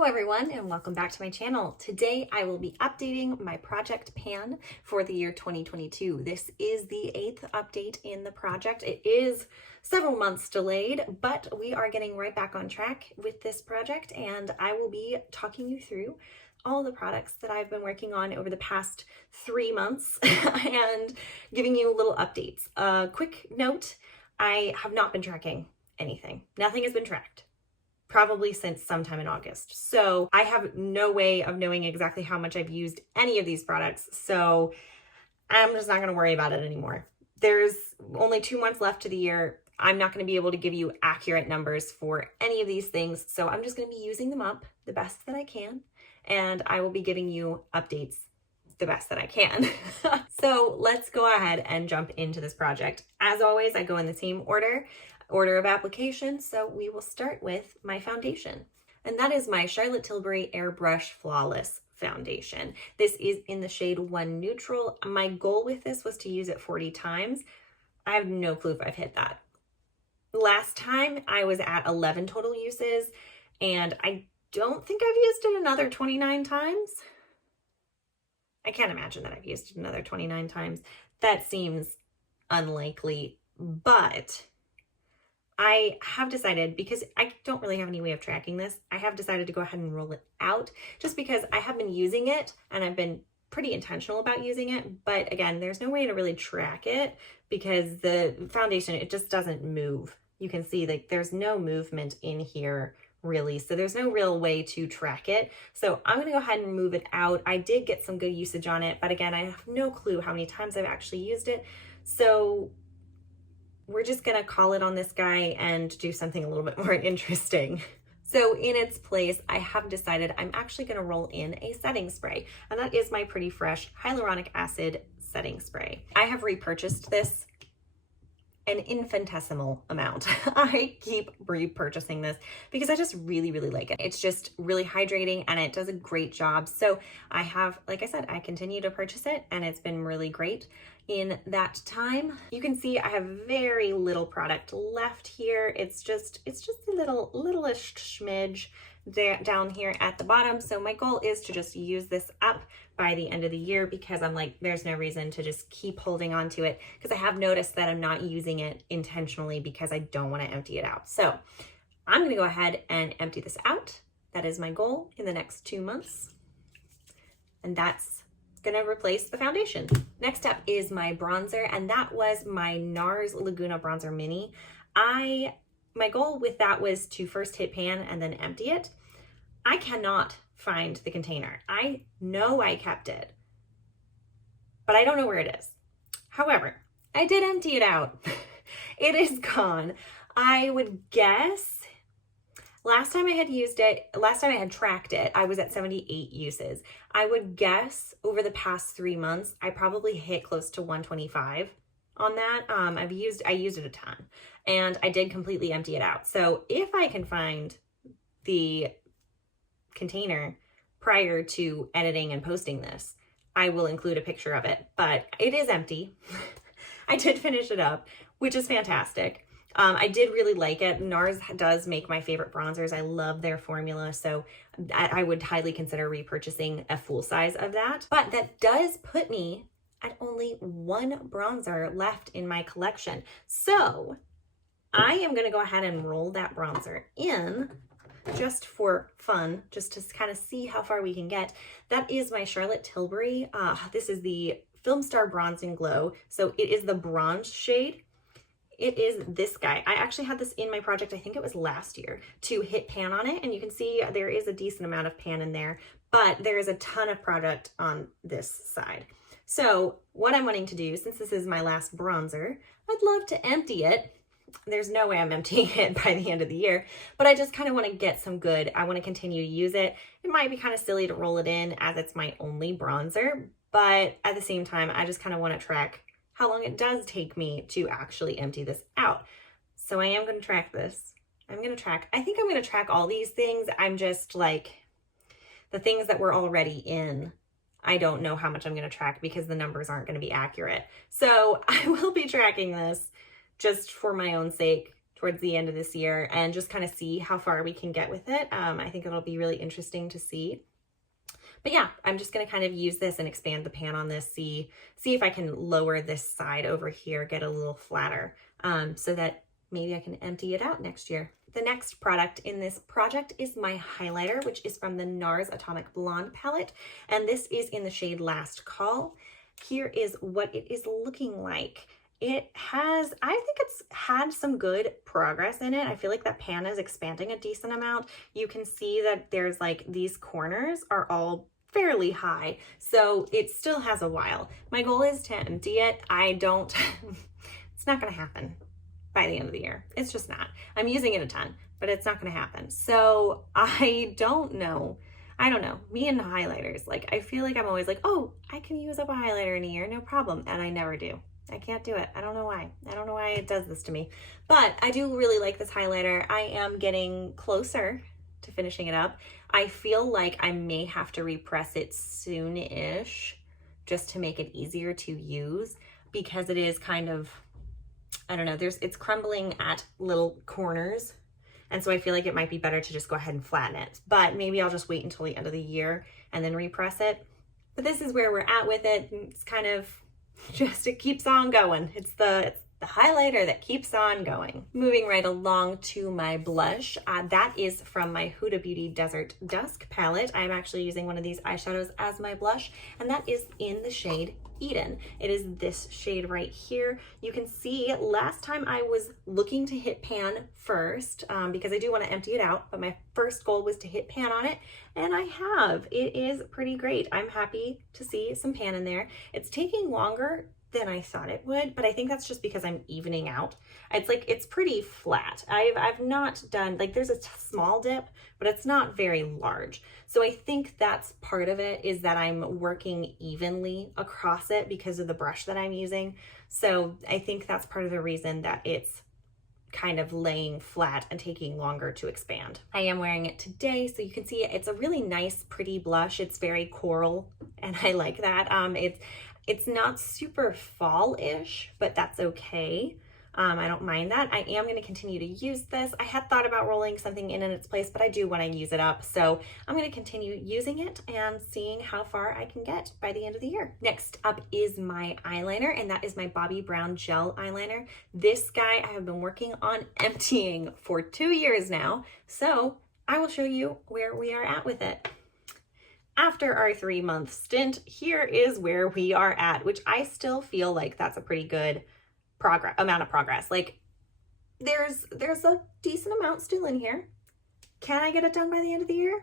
Hello everyone and welcome back to my channel. Today I will be updating my project pan for the year 2022. This is the 8th update in the project. It is several months delayed, but we are getting right back on track with this project and I will be talking you through all the products that I've been working on over the past 3 months and giving you little updates. A quick note, I have not been tracking anything. Nothing has been tracked. Probably since sometime in August. So I have no way of knowing exactly how much I've used any of these products. So I'm just not going to worry about it anymore. There's only 2 months left to the year. I'm not going to be able to give you accurate numbers for any of these things. So I'm just going to be using them up the best that I can. And I will be giving you updates the best that I can. So let's go ahead and jump into this project. As always, I go in the same order of application. So we will start with my foundation. And that is my Charlotte Tilbury Airbrush Flawless Foundation. This is in the shade 1 Neutral. My goal with this was to use it 40 times. I have no clue if I've hit that. Last time I was at 11 total uses and I don't think I've used it another 29 times. I can't imagine that I've used it another 29 times. That seems unlikely, but I have decided, because I don't really have any way of tracking this, I have decided to go ahead and roll it out just because I have been using it and I've been pretty intentional about using it. But again, there's no way to really track it because the foundation, it just doesn't move. You can see like there's no movement in here really. So there's no real way to track it. So I'm going to go ahead and move it out. I did get some good usage on it, but again, I have no clue how many times I've actually used it. So we're just gonna call it on this guy and do something a little bit more interesting. So in its place, I have decided I'm actually gonna roll in a setting spray, and that is my Pretty Fresh Hyaluronic Acid Setting Spray. I have repurchased this an infinitesimal amount. I keep repurchasing this because I just really like it. It's just really hydrating and it does a great job. So I have, like I said, I continue to purchase it and it's been really great in that time. You can see I have very little product left here. It's just a littleish smidge down here at the bottom. So my goal is to just use this up by the end of the year because I'm like, there's no reason to just keep holding on to it because I have noticed that I'm not using it intentionally because I don't want to empty it out. So I'm going to go ahead and empty this out. That is my goal in the next 2 months. And that's going to replace the foundation. Next up is my bronzer, and that was my NARS Laguna Bronzer Mini. My goal with that was to first hit pan and then empty it. I cannot find the container. I know I kept it, but I don't know where it is. However, I did empty it out. It is gone. I would guess last time I had tracked it, I was at 78 uses. I would guess over the past 3 months, I probably hit close to 125 on that. I used it a ton and I did completely empty it out. So if I can find the container prior to editing and posting this, I will include a picture of it, but it is empty. I did finish it up, which is fantastic. I did really like it. NARS does make my favorite bronzers. I love their formula. So I would highly consider repurchasing a full size of that, but that does put me at only 1 bronzer left in my collection. So I am going to go ahead and roll that bronzer in just for fun, just to kind of see how far we can get. That is my Charlotte Tilbury. This is the Film Star Bronze and Glow. So it is the bronze shade. It is this guy. I actually had this in my project, I think it was last year, to hit pan on it. And you can see there is a decent amount of pan in there, but there is a ton of product on this side. So what I'm wanting to do, since this is my last bronzer, I'd love to empty it. There's no way I'm emptying it by the end of the year, but I just kind of want to get some good. I want to continue to use it. It might be kind of silly to roll it in as it's my only bronzer, but at the same time, I just kind of want to track how long it does take me to actually empty this out. So I am going to track this. I think I'm going to track all these things. I'm just like, the things that were already in, I don't know how much I'm going to track because the numbers aren't going to be accurate. So I will be tracking this just for my own sake, towards the end of this year and just kind of see how far we can get with it. I think it'll be really interesting to see. But yeah, I'm just going to kind of use this and expand the pan on this, see if I can lower this side over here, get a little flatter, so that maybe I can empty it out next year. The next product in this project is my highlighter, which is from the NARS Atomic Blonde palette, and this is in the shade Last Call. Here is what it is looking like. It has, I think it's had some good progress in it. I feel like that pan is expanding a decent amount. You can see that there's like these corners are all fairly high, so it still has a while. My goal is to empty it. It's not gonna happen by the end of the year. It's just not. I'm using it a ton, but it's not gonna happen. So I don't know. Me and highlighters, like I feel like I'm always like, oh, I can use up a highlighter in a year, no problem. And I never do. I can't do it. I don't know why. I don't know why it does this to me. But I do really like this highlighter. I am getting closer to finishing it up. I feel like I may have to repress it soon-ish just to make it easier to use, because it is kind of, I don't know, it's crumbling at little corners. And so I feel like it might be better to just go ahead and flatten it. But maybe I'll just wait until the end of the year and then repress it. But this is where we're at with it. It's kind of just, it keeps on going. It's the highlighter that keeps on going. Moving right along to my blush. That is from my Huda Beauty Desert Dusk palette. I'm actually using one of these eyeshadows as my blush, and that is in the shade Eden. It is this shade right here. You can see last time I was looking to hit pan first, because I do want to empty it out, but my first goal was to hit pan on it, and I have. It is pretty great. I'm happy to see some pan in there. It's taking longer than I thought it would, but I think that's just because I'm evening out. It's like, it's pretty flat. I've not done, like there's a small dip, but it's not very large. So I think that's part of it, is that I'm working evenly across it because of the brush that I'm using. So I think that's part of the reason that it's kind of laying flat and taking longer to expand. I am wearing it today, so you can see it's a really nice, pretty blush. It's very coral, and I like that. It's not super fall-ish, but that's okay. I don't mind that. I am going to continue to use this. I had thought about rolling something in its place, but I do want to use it up. So I'm going to continue using it and seeing how far I can get by the end of the year. Next up is my eyeliner, and that is my Bobbi Brown gel eyeliner. This guy I have been working on emptying for 2 years now. So I will show you where we are at with it. After our 3-month stint, here is where we are at, which I still feel like that's a pretty good amount of progress. Like there's a decent amount still in here. Can I get it done by the end of the year?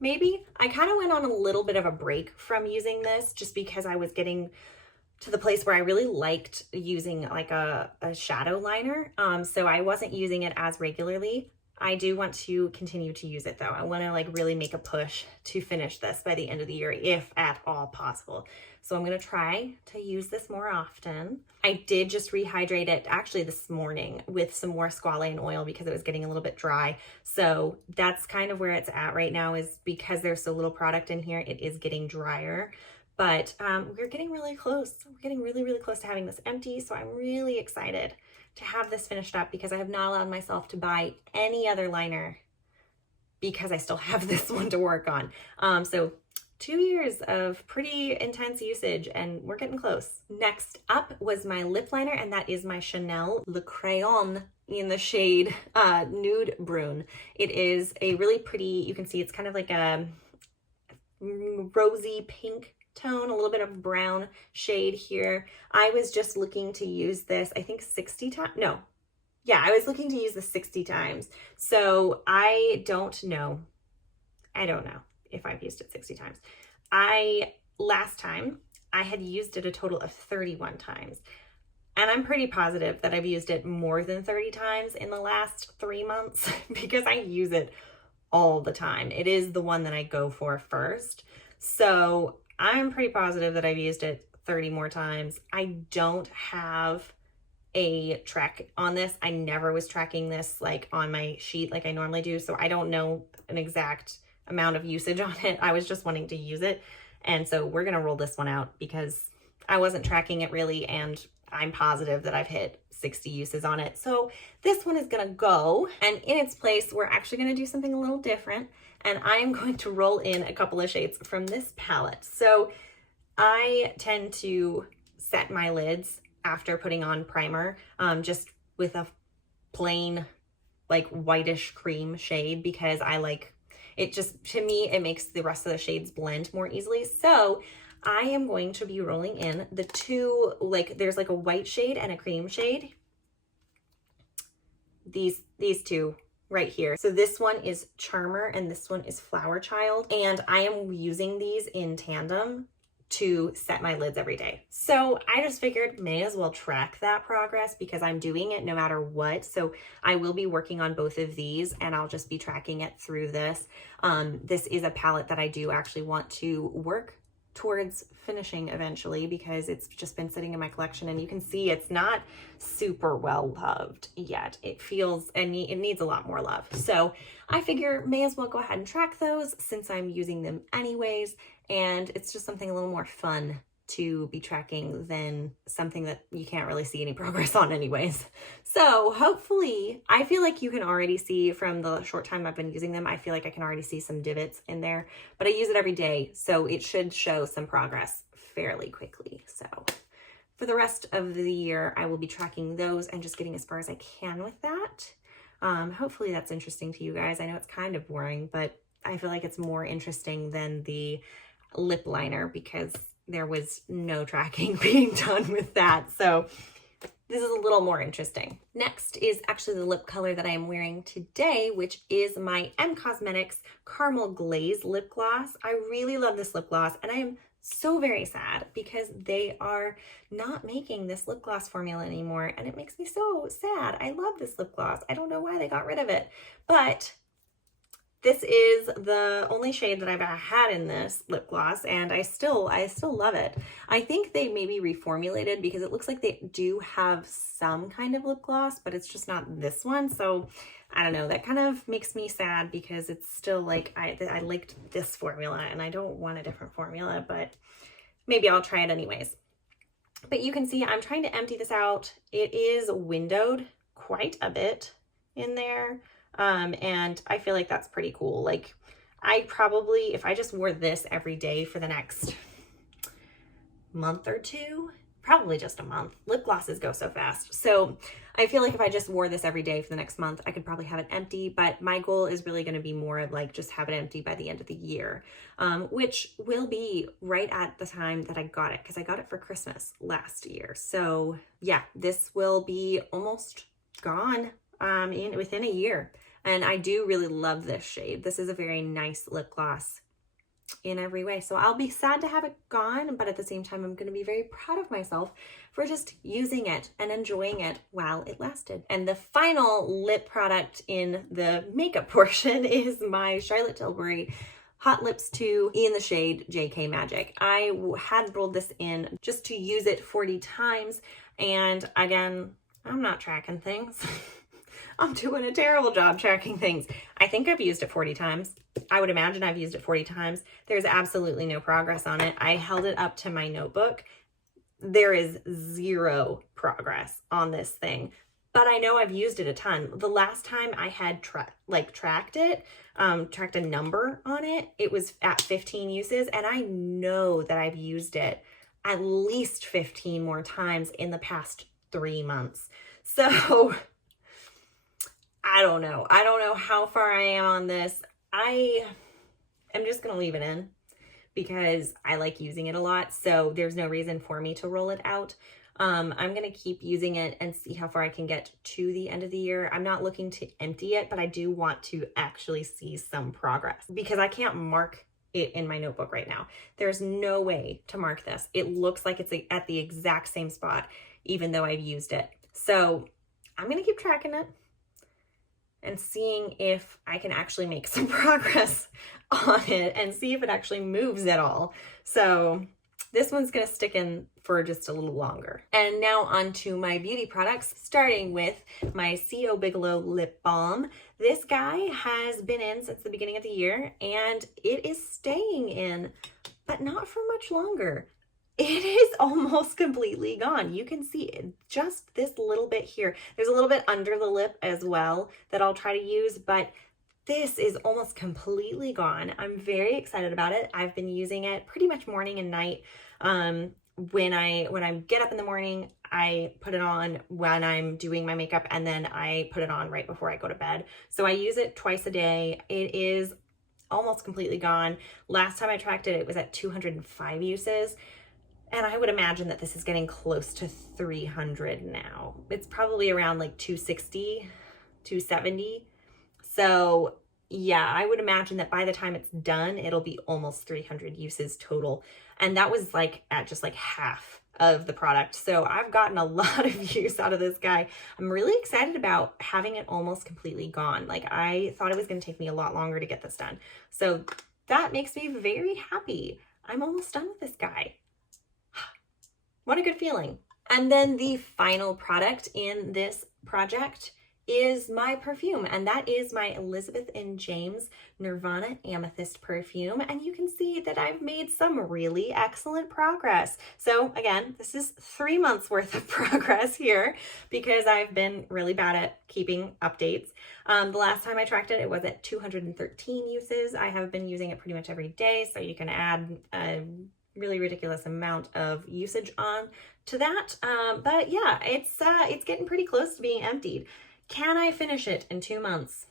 Maybe. I kind of went on a little bit of a break from using this just because I was getting to the place where I really liked using like a shadow liner. So I wasn't using it as regularly. I do want to continue to use it though. I want to like really make a push to finish this by the end of the year, if at all possible. So I'm going to try to use this more often. I did just rehydrate it actually this morning with some more squalane oil because it was getting a little bit dry. So that's kind of where it's at right now, is because there's so little product in here, it is getting drier. But we're getting really close. We're getting really, really close to having this empty. So I'm really excited to have this finished up, because I have not allowed myself to buy any other liner because I still have this one to work on. So 2 years of pretty intense usage, and we're getting close. Next up was my lip liner, and that is my Chanel Le Crayon in the shade Nude Brune. It is a really pretty, you can see it's kind of like a rosy pink tone, a little bit of brown shade here. I was just looking to use this, I think 60 times. No. Yeah, I was looking to use this 60 times. So I don't know if I've used it 60 times. Last time I had used it a total of 31 times. And I'm pretty positive that I've used it more than 30 times in the last 3 months because I use it all the time. It is the one that I go for first. So I'm pretty positive that I've used it 30 more times. I don't have a track on this. I never was tracking this like on my sheet like I normally do. So I don't know an exact amount of usage on it. I was just wanting to use it. And so we're going to roll this one out because I wasn't tracking it really. And I'm positive that I've hit 60 uses on it. So this one is gonna go, and in its place, we're actually gonna do something a little different, and I am going to roll in a couple of shades from this palette. So I tend to set my lids after putting on primer, just with a plain like whitish cream shade, because I like it. Just, to me, it makes the rest of the shades blend more easily. So I am going to be rolling in the two, like there's like a white shade and a cream shade. These two right here. So this one is Charmer and this one is Flower Child. And I am using these in tandem to set my lids every day. So I just figured may as well track that progress because I'm doing it no matter what. So I will be working on both of these and I'll just be tracking it through this. This is a palette that I do actually want to work towards finishing eventually because it's just been sitting in my collection, and you can see it's not super well loved yet. It feels, and it needs a lot more love. So I figure may as well go ahead and track those since I'm using them anyways, and it's just something a little more fun to be tracking than something that you can't really see any progress on anyways. So hopefully, I feel like you can already see from the short time I've been using them, I feel like I can already see some divots in there, but I use it every day, so it should show some progress fairly quickly. So for the rest of the year, I will be tracking those and just getting as far as I can with that. Hopefully that's interesting to you guys. I know it's kind of boring, but I feel like it's more interesting than the lip liner because there was no tracking being done with that. So this is a little more interesting. Next is actually the lip color that I am wearing today, which is my M Cosmetics Caramel Glaze Lip Gloss. I really love this lip gloss, and I am so very sad because they are not making this lip gloss formula anymore, and it makes me so sad. I love this lip gloss. I don't know why they got rid of it, but this is the only shade that I've had in this lip gloss, and I still love it. I think they maybe reformulated because it looks like they do have some kind of lip gloss, but it's just not this one. So I don't know, that kind of makes me sad because it's still like, I liked this formula and I don't want a different formula, but maybe I'll try it anyways. But you can see I'm trying to empty this out. It is windowed quite a bit in there. And I feel like that's pretty cool. Like I probably, if I just wore this every day for the next month or two, probably just a month. Lip glosses go so fast. So I feel like if I just wore this every day for the next month, I could probably have it empty, but my goal is really going to be more of like just have it empty by the end of the year, which will be right at the time that I got it because I got it for Christmas last year. So yeah, this will be almost gone within a year. And I do really love this shade. This is a very nice lip gloss in every way. So I'll be sad to have it gone, but at the same time, I'm going to be very proud of myself for just using it and enjoying it while it lasted. And the final lip product in the makeup portion is my Charlotte Tilbury Hot Lips 2 in the shade JK Magic. I had rolled this in just to use it 40 times. And again, I'm not tracking things. I'm doing a terrible job tracking things. I think I've used it 40 times. I would imagine I've used it 40 times. There's absolutely no progress on it. I held it up to my notebook. There is zero progress on this thing, but I know I've used it a ton. The last time I had tracked a number on it, it was at 15 uses, and I know that I've used it at least 15 more times in the past 3 months. So I don't know. I don't know how far I am on this. I am just going to leave it in because I like using it a lot. So there's no reason for me to roll it out. I'm going to keep using it and see how far I can get to the end of the year. I'm not looking to empty it, but I do want to actually see some progress because I can't mark it in my notebook right now. There's no way to mark this. It looks like it's at the exact same spot, even though I've used it. So I'm going to keep tracking it and seeing if I can actually make some progress on it and see if it actually moves at all. So this one's gonna stick in for just a little longer. And now on to my beauty products, starting with my C.O. Bigelow Lip Balm. This guy has been in since the beginning of the year and it is staying in, but not for much longer. it is almost completely gone. You can see it, just this little bit here. There's a little bit under the lip as well that I'll try to use, but this is almost completely gone. I'm very excited about it. I've been using it pretty much morning and night. When I get up in the morning, I put it on when I'm doing my makeup, and then I put it on right before I go to bed. So I use it twice a day. It is almost completely gone. Last time I tracked it, it was at 205 uses. And I would imagine that this is getting close to 300 now. It's probably around like 260, 270. So yeah, I would imagine that by the time it's done, it'll be almost 300 uses total. And that was like at just like half of the product. So I've gotten a lot of use out of this guy. I'm really excited about having it almost completely gone. Like, I thought it was going to take me a lot longer to get this done. So that makes me very happy. I'm almost done with this guy. What a good feeling. And then the final product in this project is my perfume, and that is my Elizabeth and James Nirvana Amethyst perfume. And you can see that I've made some really excellent progress. So again, this is 3 months worth of progress here because I've been really bad at keeping updates. The last time I tracked it, it was at 213 uses. I have been using it pretty much every day, so you can add a really ridiculous amount of usage on to that. But yeah, it's getting pretty close to being emptied. Can I finish it in 2 months?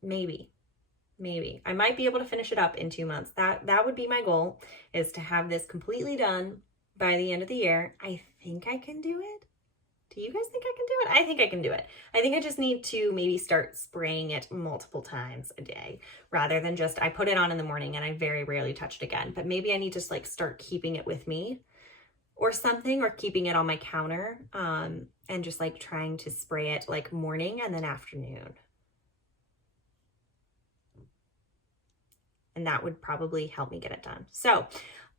Maybe. I might be able to finish it up in 2 months. That would be my goal, is to have this completely done by the end of the year. I think I can do it. Do you guys think I can do it? I think I can do it. I think I just need to maybe start spraying it multiple times a day rather than just, I put it on in the morning and I very rarely touch it again. But maybe I need to like start keeping it with me or something, or keeping it on my counter, and just like trying to spray it like morning and then afternoon. And that would probably help me get it done. So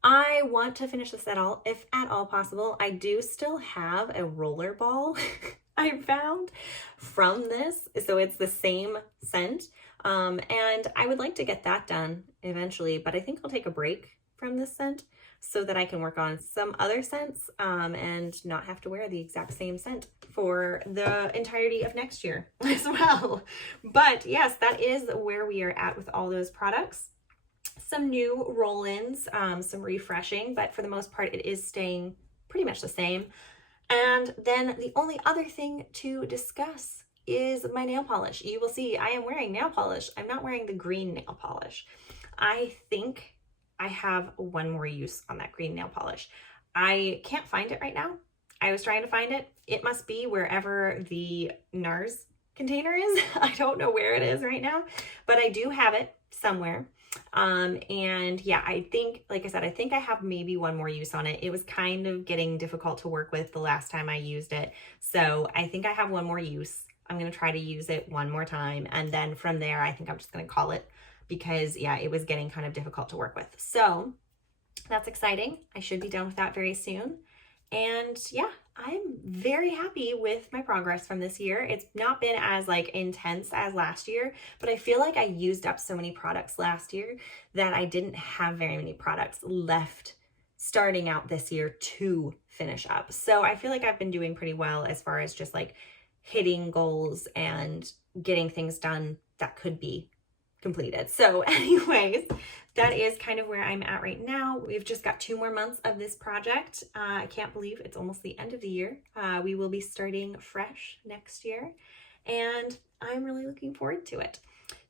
I want to finish this if at all possible. I do still have a roller ball I found from this. So it's the same scent. And I would like to get that done eventually, but I think I'll take a break from this scent so that I can work on some other scents, and not have to wear the exact same scent for the entirety of next year as well. But yes, that is where we are at with all those products. Some new roll-ins, some refreshing, but for the most part, it is staying pretty much the same. And then the only other thing to discuss is my nail polish. You will see I am wearing nail polish. I'm not wearing the green nail polish. I think I have one more use on that green nail polish. I can't find it right now. I was trying to find it. It must be wherever the NARS container is. I don't know where it is right now, but I do have it somewhere. And yeah, I think, like I said, I think I have maybe one more use on it. It was kind of getting difficult to work with the last time I used it. So I think I have one more use. I'm going to try to use it one more time. And then from there, I think I'm just going to call it, because yeah, it was getting kind of difficult to work with. So that's exciting. I should be done with that very soon. And yeah, I'm very happy with my progress from this year. It's not been as like intense as last year, but I feel like I used up so many products last year that I didn't have very many products left starting out this year to finish up. So I feel like I've been doing pretty well as far as just like hitting goals and getting things done that could be completed. So anyways, that is kind of where I'm at right now. We've just got 2 more months of this project. I can't believe it's almost the end of the year. We will be starting fresh next year, and I'm really looking forward to it.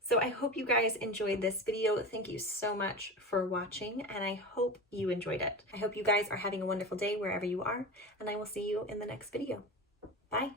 So I hope you guys enjoyed this video. Thank you so much for watching, and I hope you enjoyed it. I hope you guys are having a wonderful day wherever you are, and I will see you in the next video. Bye.